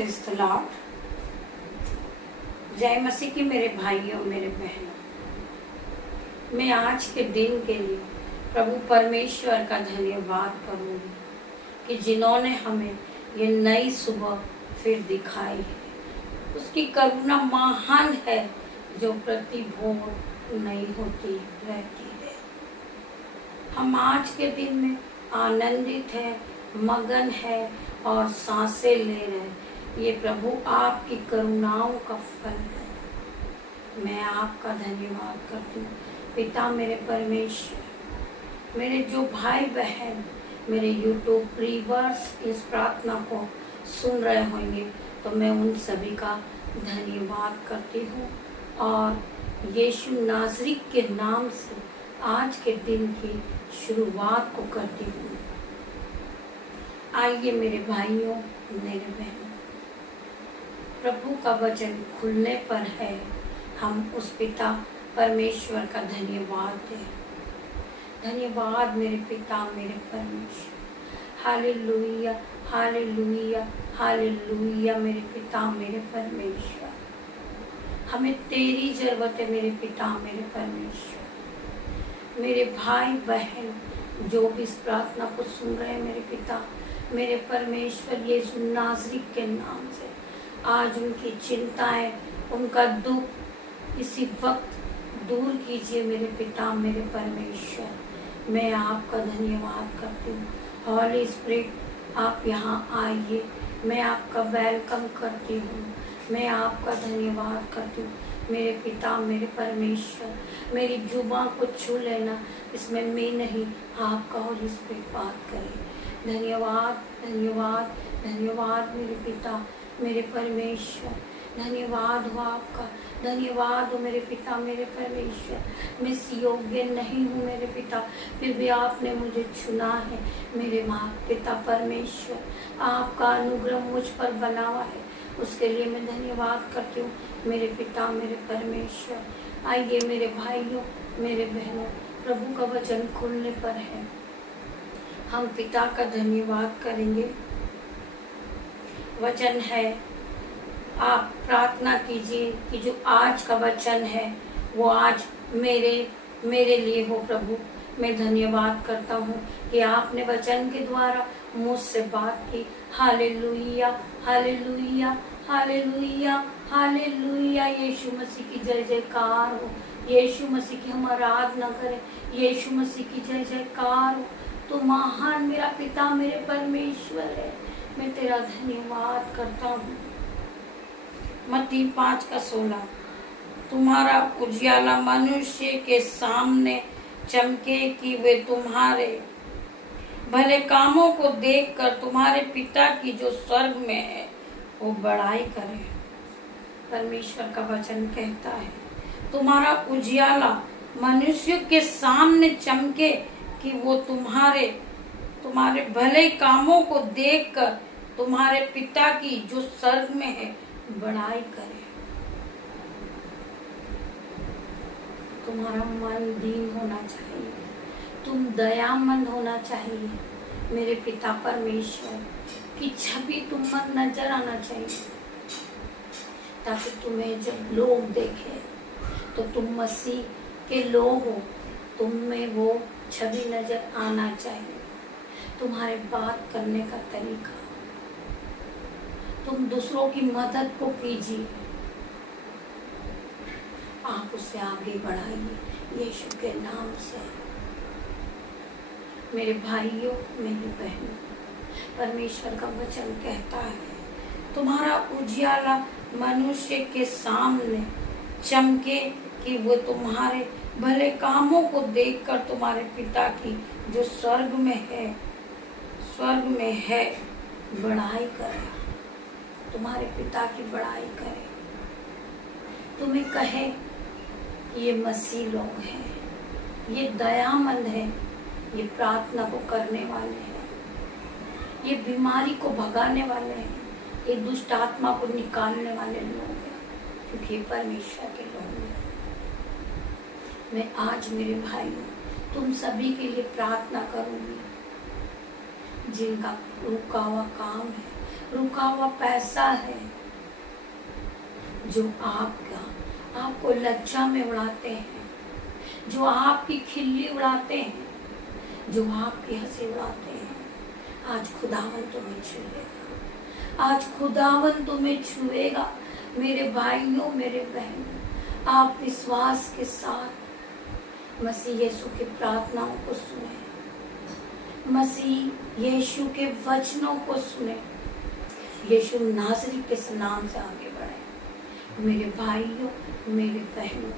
Praise the Lord. जय मसीह की मेरे भाइयों मेरे बहनों, मैं आज के दिन के लिए प्रभु परमेश्वर का धन्यवाद करूंगी कि जिन्होंने हमें ये नई सुबह फिर दिखाई है। उसकी करुणा महान है जो प्रति भोर नहीं होती रहती है। हम आज के दिन में आनंदित है, मगन है और सांसें ले रहे हैं। ये प्रभु आपकी करुणाओं का फल है। मैं आपका धन्यवाद करती हूँ पिता मेरे परमेश्वर। मेरे जो भाई बहन मेरे यूट्यूब व्यूअर्स इस प्रार्थना को सुन रहे होंगे तो मैं उन सभी का धन्यवाद करती हूँ और यीशु नाज़री के नाम से आज के दिन की शुरुआत को करती हूँ। आइए मेरे भाइयों मेरे बहनों, प्रभु का वचन खुलने पर है हम उस पिता परमेश्वर का धन्यवाद दें। धन्यवाद मेरे पिता मेरे परमेश्वर। हालेलुया हालेलुया हालेलुया मेरे पिता मेरे परमेश्वर। हमें तेरी जरूरत है मेरे पिता मेरे परमेश्वर। मेरे भाई बहन जो भी इस प्रार्थना को सुन रहे हैं मेरे पिता मेरे परमेश्वर, यीशु नाज़री के नाम से आज उनकी चिंताएं उनका दुख इसी वक्त दूर कीजिए मेरे पिता मेरे परमेश्वर। मैं आपका धन्यवाद करती हूँ। हॉली स्पिरिट आप यहाँ आइए, मैं आपका वेलकम करती हूँ। मैं आपका धन्यवाद करती हूँ मेरे पिता मेरे परमेश्वर। मेरी जुबान को छू लेना, इसमें मैं नहीं आपका हॉली स्पिरिट बात करे। धन्यवाद धन्यवाद धन्यवाद मेरे पिता मेरे परमेश्वर। धन्यवाद हो आपका, धन्यवाद हो मेरे पिता मेरे परमेश्वर। मैं इस योग्य नहीं हूँ मेरे पिता, फिर भी आपने मुझे चुना है मेरे माँ पिता परमेश्वर। आपका अनुग्रह मुझ पर बना हुआ है, उसके लिए मैं धन्यवाद करती हूँ मेरे पिता मेरे परमेश्वर। आइए मेरे भाइयों मेरे बहनों, प्रभु का वचन खुलने पर है हम पिता का धन्यवाद करेंगे। वचन है, आप प्रार्थना कीजिए कि जो आज का वचन है वो आज मेरे लिए हो। प्रभु मैं धन्यवाद करता हूँ कि आपने वचन के द्वारा मुझसे बात की। Hallelujah hallelujah hallelujah hallelujah. Yeshu Masih की जय जयकार हो। यीशु मसीह की हम आराधना करें। यीशु मसीह की जय जयकार हो। तो महान मेरा पिता मेरे परमेश्वर है, मैं तेरा धन्यवाद करता हूँ। मत्ती 5:16। तुम्हारा उजियाला मनुष्य के सामने चमके कि वे तुम्हारे भले कामों को देखकर तुम्हारे पिता की जो स्वर्ग में है वो बड़ाई करे। परमेश्वर का वचन कहता है तुम्हारा उजियाला मनुष्य के सामने चमके कि वो तुम्हारे भले कामों को देखकर तुम्हारे पिता की जो स्वर्ग में है बड़ाई करे। तुम्हारा मन दीन होना चाहिए, तुम दयामंद होना चाहिए मेरे पिता परमेश्वर की छवि तुम पर नजर आना चाहिए, ताकि तुम्हें जब लोग देखें तो तुम मसीह के लोग हो, तुम में वो छवि नजर आना चाहिए। तुम्हारे बात करने का तरीका, तुम दूसरों की मदद को कीजिए, आप उसे आगे बढ़ाइए यीशु के नाम से। मेरे भाइयों मेरी बहनों, परमेश्वर का वचन कहता है तुम्हारा उजियाला मनुष्य के सामने चमके कि वो तुम्हारे भले कामों को देखकर तुम्हारे पिता की जो स्वर्ग में है बड़ाई करे। तुम्हारे पिता की बड़ाई करे, तुम्हें कहे कि ये मसीह लोग हैं, ये दयामंद है, ये प्रार्थना को करने वाले हैं, ये बीमारी को भगाने वाले हैं, ये दुष्ट आत्मा को निकालने वाले लोग हैं, क्योंकि ये परमेश्वर के लोग हैं। मैं आज मेरे भाइयों तुम सभी के लिए प्रार्थना करूंगी जिनका रुका हुआ काम है रुका हुआ पैसा है जो आपको लज्जा में उड़ाते हैं, जो आपकी खिल्ली उड़ाते हैं, जो आपकी हंसी उड़ाते हैं। आज खुदावन तुम्हें छुएगा, आज खुदावन तुम्हें छुएगा। मेरे भाइयों, मेरे बहनों, आप विश्वास के साथ मसीह यीशु की प्रार्थनाओं को सुने, मसीह यीशु के वचनों को सुने, यीशु नासरी के नाम से आगे बढ़े। मेरे भाइयों, मेरे बहनों,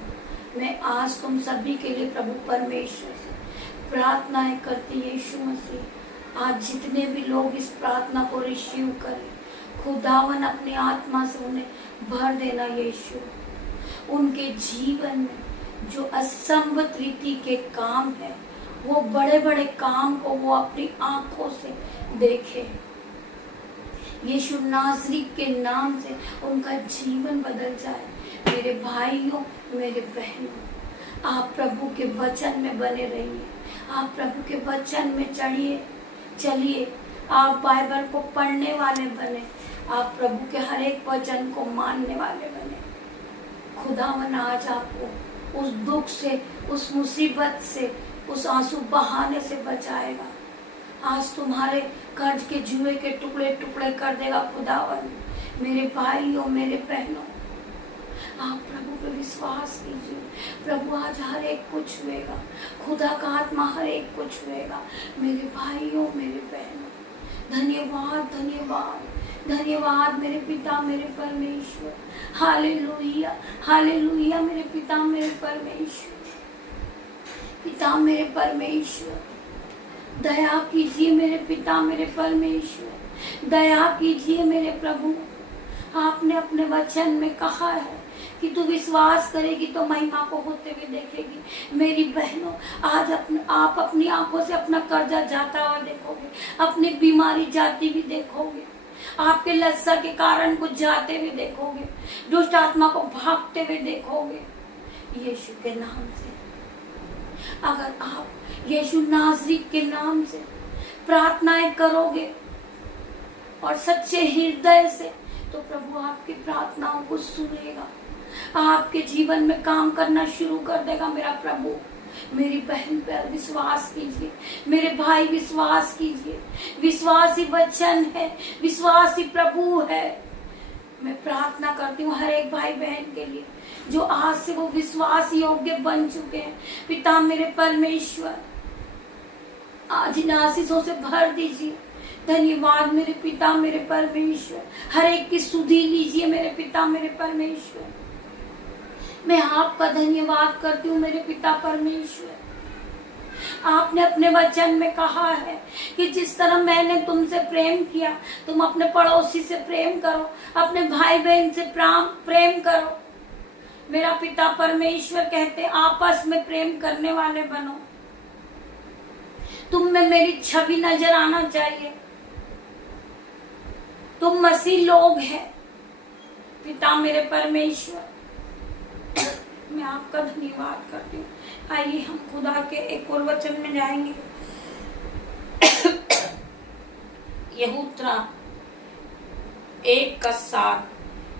मैं आज तुम सभी के लिए प्रभु परमेश्वर से प्रार्थनाएं करती। यीशु मसीह, आज जितने भी लोग इस प्रार्थना को रिसीव करें, खुदावन अपनी आत्मा से उन्हें भर देना। यीशु, उनके जीवन में जो असंभव रीति के काम है, वो बड़े बड़े काम को वो अपनी आंखों से देखे। यीशु नासरी के नाम से उनका जीवन बदल जाए। मेरे भाइयों, मेरे बहनों, आप प्रभु के वचन में बने रहिए, आप प्रभु के वचन में चलिए। आप बाइबल को पढ़ने वाले बने, आप प्रभु के हर एक वचन को मानने वाले बने। खुदावन आज आपको उस दुख से, उस मुसीबत से, उस आंसू बहाने से बचाएगा। आज तुम्हारे कर्ज के जुए के टुकड़े टुकड़े कर देगा खुदावन। मेरे भाइयों, मेरे बहनों, आप प्रभु पे विश्वास कीजिए। प्रभु आज हर एक को छुएगा, खुदा का आत्मा हर एक को छुएगा। मेरे भाइयों, मेरे बहनों, धन्यवाद, धन्यवाद, धन्यवाद मेरे पिता, मेरे परमेश्वर। हालेलुया, हालेलुया मेरे पिता, मेरे परमेश्वर। पिता मेरे परमेश्वर, दया कीजिए मेरे पिता, मेरे परमेश्वर, दया कीजिए मेरे प्रभु। आपने अपने वचन में कहा है कि तू विश्वास करेगी तो महिमा को होते हुए देखेगी। मेरी बहनों, आज आप अपनी आंखों से अपना कर्जा जाता हुआ देखोगे, अपनी बीमारी जाती भी देखोगे, आपके लज्जा के कारण कुछ जाते हुए देखोगे, दुष्ट आत्मा को भागते हुए देखोगे। यीशु के नाम से, अगर आप यीशु नासरी के नाम से प्रार्थनाएं करोगे और सच्चे हृदय से, तो प्रभु आपकी प्रार्थनाओं को सुनेगा, आपके जीवन में काम करना शुरू कर देगा। मेरा प्रभु, मेरी बहन पर विश्वास कीजिए, मेरे भाई विश्वास कीजिए। विश्वास ही वचन है, विश्वास ही प्रभु है। मैं प्रार्थना करती हूँ हर एक भाई बहन के लिए जो आज से वो विश्वास योग्य बन चुके हैं। पिता मेरे परमेश्वर, आज इन आशीषों से भर दीजिए। धन्यवाद मेरे पिता, मेरे परमेश्वर, हर एक की सुधि लीजिए मेरे पिता, मेरे परमेश्वर। मैं आपका धन्यवाद करती हूँ मेरे पिता परमेश्वर। आपने अपने वचन में कहा है कि जिस तरह मैंने तुमसे प्रेम किया, तुम अपने पड़ोसी से प्रेम करो, अपने भाई बहन से प्रेम करो। मेरा पिता परमेश्वर कहते आपस में प्रेम करने वाले बनो। तुम में मेरी छवि नजर आना चाहिए। तुम मसीह लोग हैं। पिता मेरे परमेश्वर, मैं आपका धन्यवाद करती हूँ। आइए हम खुदा के एक और वचन में जाएंगे। यहूत्रा 1:7,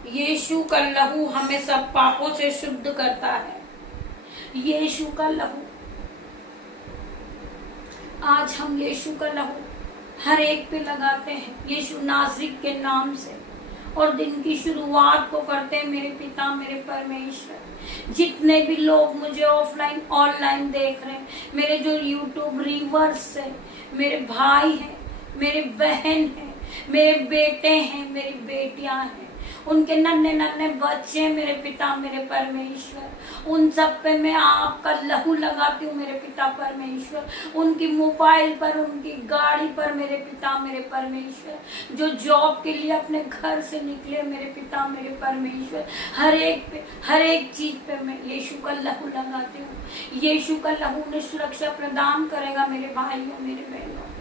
यीशु का लहू हमें सब पापों से शुद्ध करता है। यीशु का लहू, आज हम यीशु का लहू हर एक पे लगाते हैं यीशु नासरी के नाम से, और दिन की शुरुआत को करते हैं मेरे पिता, मेरे परमेश्वर। जितने भी लोग मुझे ऑफलाइन ऑनलाइन देख रहे हैं, मेरे जो यूट्यूब रीवर्स है, मेरे भाई हैं, मेरे बहन हैं, मेरे बेटे हैं, मेरी बेटियां हैं, उनके नन्हे नन्हे बच्चे, मेरे पिता, मेरे परमेश्वर, उन सब पे मैं आपका लहू लगाती हूँ मेरे पिता परमेश्वर। उनकी मोबाइल पर, उनकी गाड़ी पर, मेरे पिता, मेरे परमेश्वर, जो जॉब के लिए अपने घर से निकले, मेरे पिता, मेरे परमेश्वर, हर एक चीज पे मैं यीशु का लहू लगाती हूँ। यीशु का लहू ने सुरक्षा प्रदान करेगा मेरे भाइयों, मेरे बहनों।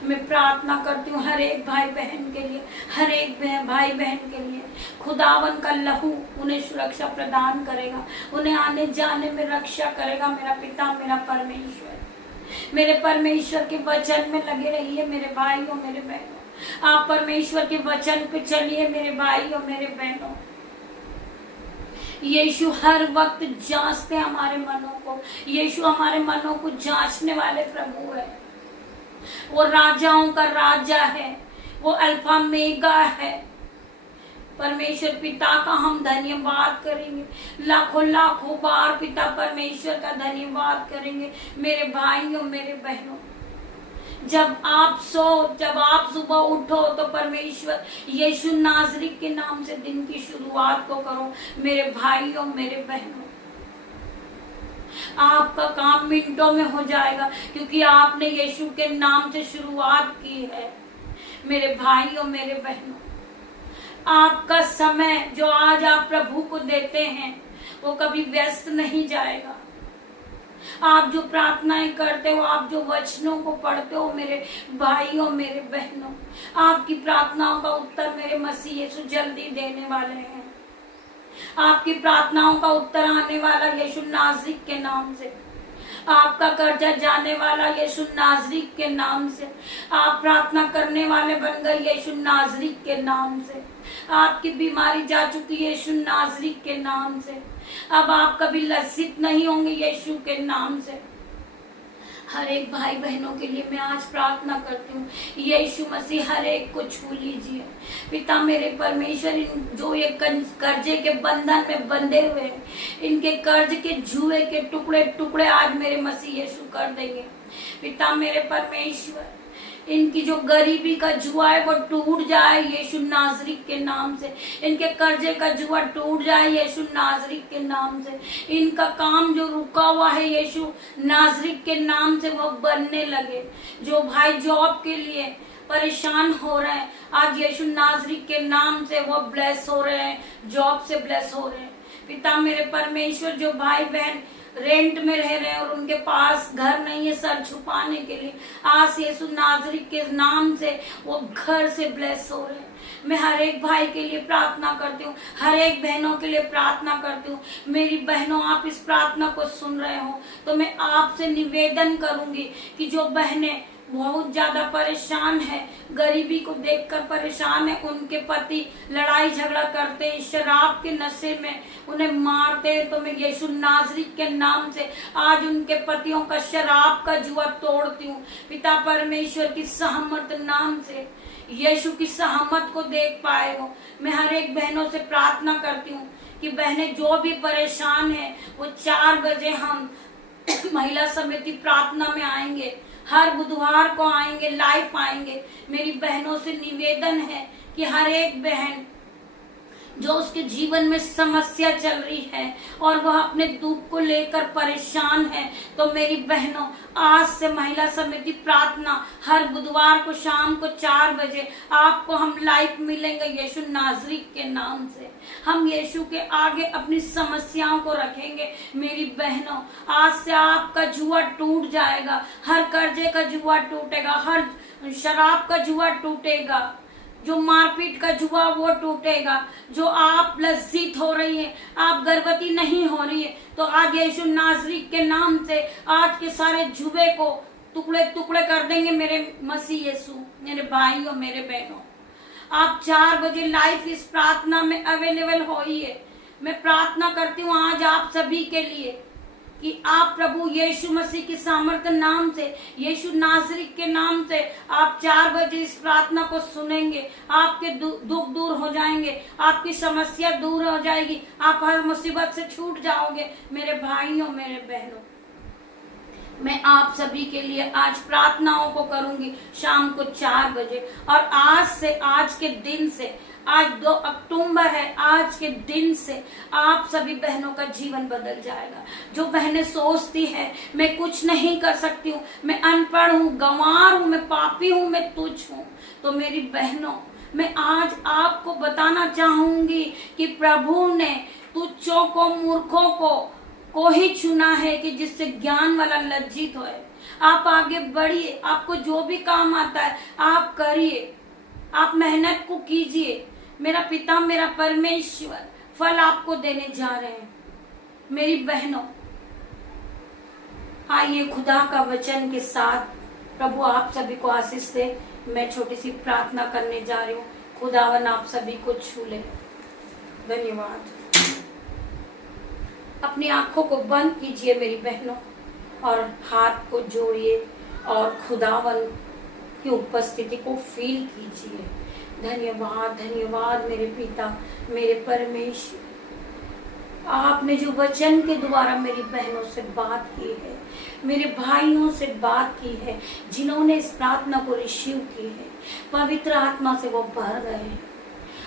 मैं प्रार्थना करती हूँ हर एक भाई बहन के लिए, हर एक भाई बहन के लिए। खुदावन का लहू उन्हें सुरक्षा प्रदान करेगा, उन्हें आने जाने में रक्षा करेगा। मेरा पिता, मेरा परमेश्वर, मेरे परमेश्वर के वचन में लगे रहिए मेरे भाइयों, मेरे बहनों। आप परमेश्वर के वचन पे चलिए मेरे भाई और मेरे बहनों। यीशु हर वक्त जांचते हमारे मनों को। यीशु हमारे मनों को जांचने वाले प्रभु है। वो राजाओं का राजा है, वो अल्फा मेगा है। परमेश्वर पिता का हम धन्यवाद करेंगे, लाखों लाखों बार पिता परमेश्वर का धन्यवाद करेंगे मेरे भाइयों मेरे बहनों। जब आप सुबह उठो तो परमेश्वर यीशु नाज़री के नाम से दिन की शुरुआत को करो मेरे भाइयों मेरे बहनों। आपका काम मिनटों में हो जाएगा क्योंकि आपने यीशु के नाम से शुरुआत की है मेरे भाइयों मेरे बहनों। आपका समय जो आज आप प्रभु को देते हैं वो कभी व्यस्त नहीं जाएगा। आप जो प्रार्थनाएं करते हो, आप जो वचनों को पढ़ते हो मेरे भाइयों मेरे बहनों, आपकी प्रार्थनाओं का उत्तर मेरे मसीह यीशु जल्दी देने वाले हैं। आपकी प्रार्थनाओं का उत्तर आने वाला यीशु नाज़री के नाम से। आपका कर्जा जाने वाला यीशु नाज़री के नाम से। आप प्रार्थना करने वाले बन गए यीशु नाज़री के नाम से। आपकी बीमारी जा चुकी यीशु नाज़री के नाम से। अब आप कभी लज्जित नहीं होंगे यीशु के नाम से। हर एक भाई बहनों के लिए मैं आज प्रार्थना करती हूँ, यीशु मसीह हर एक को छू लीजिए। पिता मेरे परमेश्वर, इन जो ये कर्जे के बंधन में बंधे हुए हैं, इनके कर्ज के जुए के टुकड़े टुकड़े आज मेरे मसीह यीशु कर देंगे। पिता मेरे परमेश्वर, इनकी जो गरीबी का जुआ है वो टूट जाए यीशु नाज़री के नाम से। इनके कर्जे का जुआ टूट जाए यीशु नाज़री के नाम से। इनका काम जो रुका हुआ है यीशु नाज़री के नाम से वो बनने लगे। जो भाई जॉब के लिए परेशान हो रहे हैं, आज यीशु नाज़री के नाम से वो ब्लेस हो रहे हैं, जॉब से ब्लेस हो रहे हैं। पिता मेरे परमेश्वर, जो भाई बहन रेंट में रह रहे हैं और उनके पास घर नहीं है सर छुपाने के लिए, आज यीशु नाज़री के नाम से वो घर से ब्लेस हो रहे हैं। मैं हर एक भाई के लिए प्रार्थना करती हूँ, हर एक बहनों के लिए प्रार्थना करती हूँ। मेरी बहनों, आप इस प्रार्थना को सुन रहे हो तो मैं आपसे निवेदन करूंगी कि जो बहनें बहुत ज्यादा परेशान है, गरीबी को देखकर परेशान है, उनके पति लड़ाई झगड़ा करते हैं, शराब के नशे में उन्हें मारते हैं, तो मैं यीशु नाज़री के नाम से आज उनके पतियों का शराब का जुआ तोड़ती हूँ। पिता परमेश्वर की सहमत नाम से, यीशु की सहमत को देख पाए हो। मैं हर एक बहनों से प्रार्थना करती हूँ कि बहनें जो भी परेशान है वो 4 बजे हम महिला समिति प्रार्थना में आएंगे। हर बुधवार को आएंगे, लाइव आएंगे। मेरी बहनों से निवेदन है कि हर एक बहन जो उसके जीवन में समस्या चल रही है और वह अपने दुख को लेकर परेशान है, तो मेरी बहनों, आज से महिला समिति प्रार्थना हर बुधवार को शाम को 4 बजे आपको हम लाइव मिलेंगे यीशु नाज़री के नाम से। हम यीशु के आगे अपनी समस्याओं को रखेंगे। मेरी बहनों, आज से आपका जुआ टूट जाएगा, हर कर्जे का जुआ टूटेगा, हर शराब का जुआ टूटेगा, जो मारपीट का जुआ वो टूटेगा। जो आप लज्जित हो रही है, आप गर्भवती नहीं हो रही है, तो आज यीशु नाज़री के नाम से आज के सारे जुए को टुकड़े टुकड़े कर देंगे मेरे मसीह यीशु। मेरे भाइयों मेरे बहनों, आप 4 बजे लाइव इस प्रार्थना में अवेलेबल होइए। मैं प्रार्थना करती हूँ आज आप सभी के लिए कि आप प्रभु यीशु मसीह की सामर्थ्य नाम से, यीशु नाज़री के नाम से आप 4 बजे इस प्रार्थना को सुनेंगे। आपके दुख दूर हो जाएंगे, आपकी समस्या दूर हो जाएगी, आप हर मुसीबत से छूट जाओगे। मेरे भाइयों मेरे बहनों, मैं आप सभी के लिए आज प्रार्थनाओं को करूंगी शाम को 4 बजे। और आज से, आज के दिन से, आज 2 अक्टूबर है, आज के दिन से आप सभी बहनों का जीवन बदल जाएगा। जो बहनें सोचती है मैं कुछ नहीं कर सकती हूँ, मैं अनपढ़ हूँ, गंवार हूँ, मैं पापी हूँ, मैं तुच्छ हूँ, तो मेरी बहनों, मैं आज आपको बताना चाहूंगी कि प्रभु ने तुच्छों को, मूर्खों को ही चुना है कि जिससे ज्ञान वाला लज्जित होए। आप आगे बढ़िए, आपको जो भी काम आता है आप करिए, आप मेहनत को कीजिए। मेरा पिता, मेरा परमेश्वर फल आपको देने जा रहे हैं। मेरी बहनों, आइए खुदा का वचन के साथ प्रभु आप सभी को आशीष दे। मैं छोटी सी प्रार्थना करने जा रही हूँ। खुदावन आप सभी को छू ले। धन्यवाद। अपनी आंखों को बंद कीजिए मेरी बहनों और हाथ को जोड़िए और खुदावन की उपस्थिति को फील कीजिए। धन्यवाद, धन्यवाद मेरे पिता, मेरे परमेश्वर। आपने जो वचन के द्वारा मेरी बहनों से बात की है, मेरे भाइयों से बात की है, जिन्होंने इस प्रार्थना को रिसीव की है, पवित्र आत्मा से वो भर गए हैं।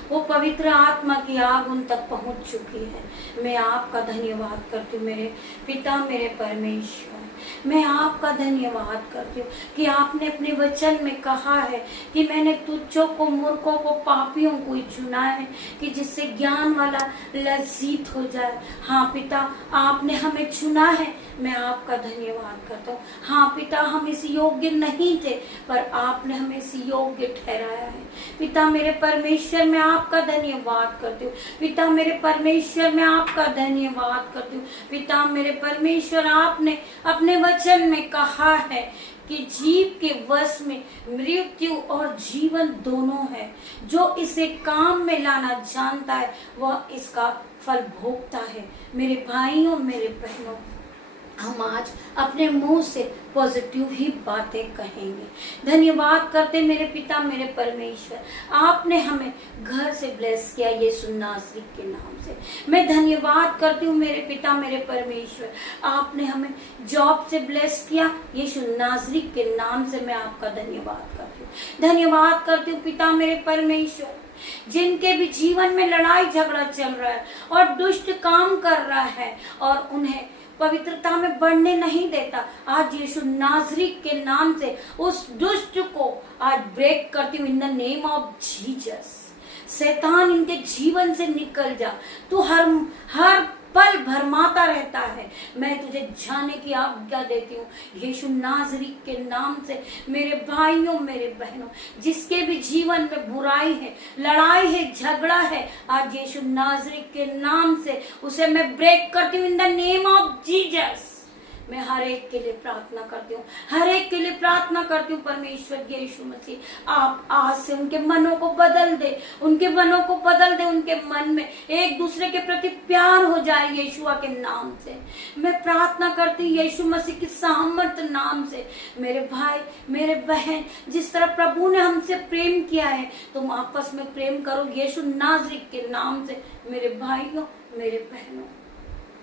वो पवित्र आत्मा की आग उन तक पहुंच चुकी है। मैं आपका धन्यवाद करती हूँ मेरे पिता, मेरे परमेश्वर। मैं आपका धन्यवाद करती हूँ कि आपने अपने वचन में कहा है कि मैंने तुच्छों को, मूर्खों को, पापियों को ही चुना है कि जिससे ज्ञान वाला लज्जित हो जाए। हाँ पिता, आपने हमें चुना है। मैं आपका धन्यवाद करता हूँ। हाँ पिता, हम इस योग्य नहीं थे पर आपने हमें इस योग्य ठहराया है। पिता मेरे परमेश्वर, मैं आपका धन्यवाद करती हूँ। पिता मेरे परमेश्वर, मैं आपका धन्यवाद करती हूँ। पिता मेरे परमेश्वर, आपने अपने वचन में कहा है कि जीव के वश में मृत्यु और जीवन दोनों है। जो इसे काम में लाना जानता है वह इसका फल भोगता है। मेरे भाइयों, मेरे बहनों, हम आज अपने मुंह से पॉजिटिव ही बातें कहेंगे। धन्यवाद करते मेरे पिता, मेरे परमेश्वर। आपने हमें घर से ब्लेस किया यीशु नासरी के नाम से। मैं धन्यवाद करती हूँ मेरे पिता, मेरे परमेश्वर। आपने हमें जॉब से ब्लेस किया यीशु नासरी के नाम से। मैं आपका धन्यवाद करती हूँ। धन्यवाद करती हूँ पिता मेरे परमेश्वर, जिनके भी जीवन में लड़ाई झगड़ा चल रहा है और दुष्ट काम कर रहा है और उन्हें पवित्रता में बढ़ने नहीं देता। आज यीशु नासरी के नाम से उस दुष्ट को आज ब्रेक करती हूँ in the name of Jesus. शैतान इनके जीवन से निकल जा। तू हर पल भरमाता रहता है। मैं तुझे जाने की आज्ञा देती हूँ यीशु नासरी के नाम से। मेरे भाइयों, मेरे बहनों, जिसके भी जीवन में बुराई है, लड़ाई है, झगड़ा है, आज यीशु नासरी के नाम से उसे मैं ब्रेक करती हूँ in the name of Jesus. मैं हर एक के लिए प्रार्थना करती हूँ, हर एक के लिए प्रार्थना करती हूँ परमेश्वर यीशु मसीह, आप आज से उनके मनों को बदल दे, उनके मनों को बदल दे। उनके मन में एक दूसरे के प्रति प्यार हो जाए यीशुआ के नाम से। मैं प्रार्थना करती हूँ यीशु मसीह की सामर्थ नाम से। मेरे भाई, मेरे बहन, जिस तरह प्रभु ने हमसे प्रेम किया है, तुम आपस में प्रेम करो यीशु नासरी के नाम से। मेरे भाइयों, मेरे बहनों,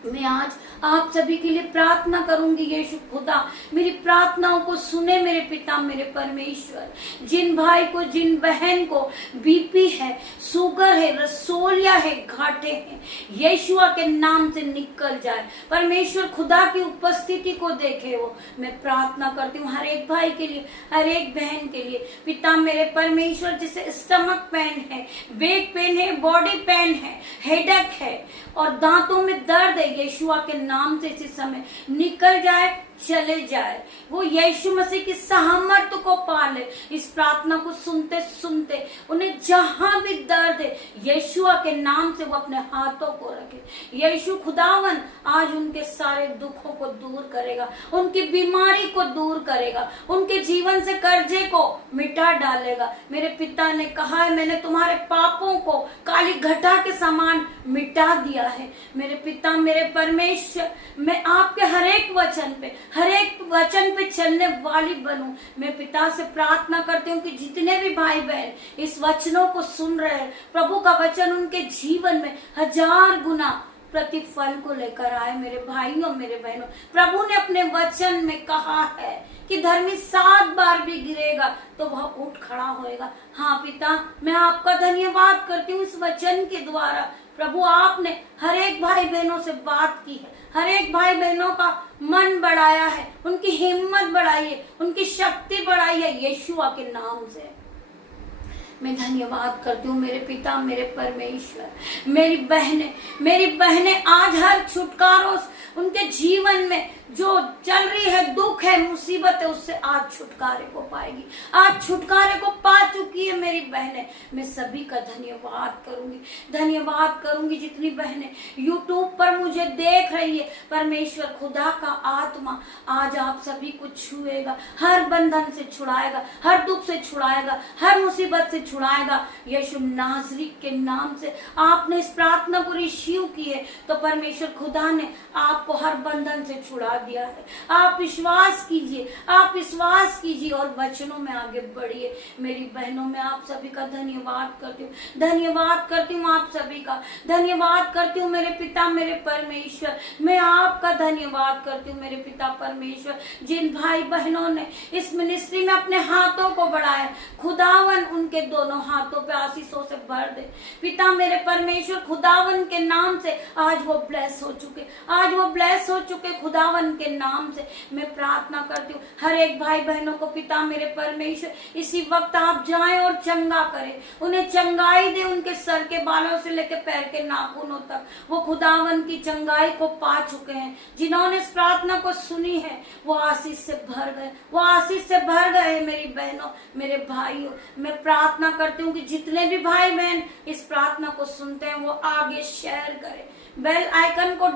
मैं आज आप सभी के लिए प्रार्थना करूंगी। यीशु खुदा मेरी प्रार्थनाओं को सुने मेरे पिता, मेरे परमेश्वर। जिन भाई को, जिन बहन को बीपी है, शुगर है, रसोलिया है, घाटे हैं, यीशुआ के नाम से निकल जाए। परमेश्वर खुदा की उपस्थिति को देखे वो। मैं प्रार्थना करती हूँ हर एक भाई के लिए, हर एक बहन के लिए। पिता मेरे परमेश्वर, जिसे स्टमक पेन है, बैक पेन है, बॉडी पेन है, हेडेक है और दांतों में दर्द है, यीशुआ के नाम से इसी समय निकल जाए, चले जाए। वो यीशु मसीह की सामर्थ को पाले। इस प्रार्थना को सुनते सुनते उन्हें जहां भी दर्द है, यीशुआ के नाम से वो अपने हाथों को रखे। यीशु खुदावन आज उनके सारे दुखों को दूर करेगा, उनकी बीमारी को दूर करेगा, उनके जीवन से कर्जे को मिटा डालेगा। मेरे पिता ने कहा है, मैंने तुम्हारे पापों को काली घटा के समान मिटा दिया है। मेरे पिता, मेरे परमेश्वर, मैं आपके हर एक वचन पे चलने वाली बनूं। मैं पिता से प्रार्थना करती हूँ कि जितने भी भाई बहन इस वचनों को सुन रहे हैं, प्रभु का वचन उनके जीवन में 1000 गुना प्रतिफल को लेकर आए। मेरे भाइयों, मेरे बहनों, प्रभु ने अपने वचन में कहा है कि धर्मी 7 बार भी गिरेगा तो वह उठ खड़ा होएगा। हाँ पिता, मैं आपका धन्यवाद करती हूँ इस वचन के द्वारा। प्रभु, आपने हर एक भाई बहनों से बात की है, हर एक भाई बहनों का मन बढ़ाया है, उनकी हिम्मत बढ़ाई है, उनकी शक्ति बढ़ाई है यीशुआ के नाम से। मैं धन्यवाद करती हूँ मेरे पिता, मेरे परमेश्वर। मेरी बहनें आज हर छुटकारों, उनके जीवन में जो चल रही है, दुख है, मुसीबत है, उससे आज छुटकारे को पाएगी। आज छुटकारे को पा चुकी चुकी है मेरी बहनें, मैं सभी का धन्यवाद करूंगी। धन्यवाद करूंगी जितनी बहनें यूट्यूब पर मुझे देख रही है। परमेश्वर खुदा का आत्मा आज आप सभी को छुएगा, हर बंधन से छुड़ाएगा, हर दुख से छुड़ाएगा, हर मुसीबत से छुड़ाएगा। यीशु नासरी के नाम से आपने इस प्रार्थना को रिसीव की है तो परमेश्वर खुदा ने आपको हर बंधन से छुड़ा दिया है। आप विश्वास कीजिए, आप विश्वास कीजिए और वचनों में आगे बढ़िए। मेरी बहनों, मैं आप सभी का धन्यवाद करती हूँ, धन्यवाद करती हूँ आप सभी का, धन्यवाद करती हूँ मेरे पिता मेरे परमेश्वर। मैं आपका धन्यवाद करती हूँ मेरे पिता परमेश्वर, जिन भाई बहनों ने इस मिनिस्ट्री में अपने हाथों को बढ़ाया, खुदावन उनके दोनों हाथों पे आशीषों से भर दे। पिता मेरे परमेश्वर, खुदावन के नाम से आज वो ब्लेस हो चुके, आज वो ब्लेस हो चुके खुदावन के नाम से। मैं प्रार्थना करती हूँ हर एक भाई बहनों को पिता मेरे परमेश्वर इसी वक्त आप जाएं और चंगा करें, उन्हें चंगाई दे, उनके सर के बालों से लेकर पैर के नाखूनों तक वो खुदावन की चंगाई को पा चुके हैं। जिन्होंने इस प्रार्थना को सुनी है वो आशीष से भर गए, वो आशीष से भर गए। मेरी बहनों मेरे भाइयों, मैं प्रार्थना करती हूँ कि जितने भी भाई बहन इस प्रार्थना को सुनते हैं वो आगे शेयर करें, बेल आइकन को,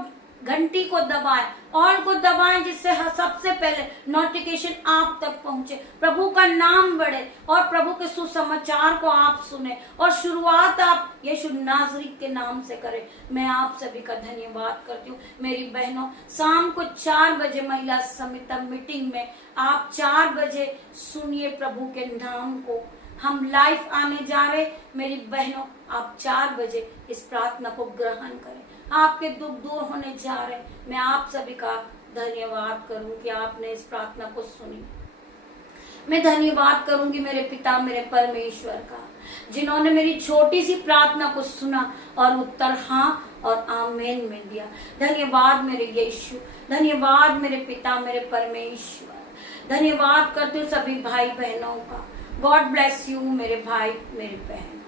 घंटी को दबाएं, ऑल को दबाएं, जिससे सबसे पहले नोटिफिकेशन आप तक पहुंचे, प्रभु का नाम बढ़े और प्रभु के सुसमाचार को आप सुने और शुरुआत आप यीशु नासरी के नाम से करें। मैं आप सभी का धन्यवाद करती हूँ। मेरी बहनों, शाम को 4 बजे महिला समिति मीटिंग में आप 4 बजे सुनिए प्रभु के नाम को। हम लाइव आने जा रहे। मेरी बहनों, आप 4 बजे इस प्रार्थना को ग्रहण करें, आपके दुख दूर होने जा रहे। मैं आप सभी का धन्यवाद करूं कि आपने इस प्रार्थना को सुनी। मैं धन्यवाद करूंगी मेरे पिता मेरे परमेश्वर का, जिन्होंने मेरी छोटी सी प्रार्थना को सुना और उत्तर हाँ और आमीन में दिया। धन्यवाद मेरे यीशु, धन्यवाद मेरे पिता मेरे परमेश्वर। धन्यवाद करती हूँ सभी भाई बहनों का। गॉड ब्लेस यू मेरे भाई मेरे बहन।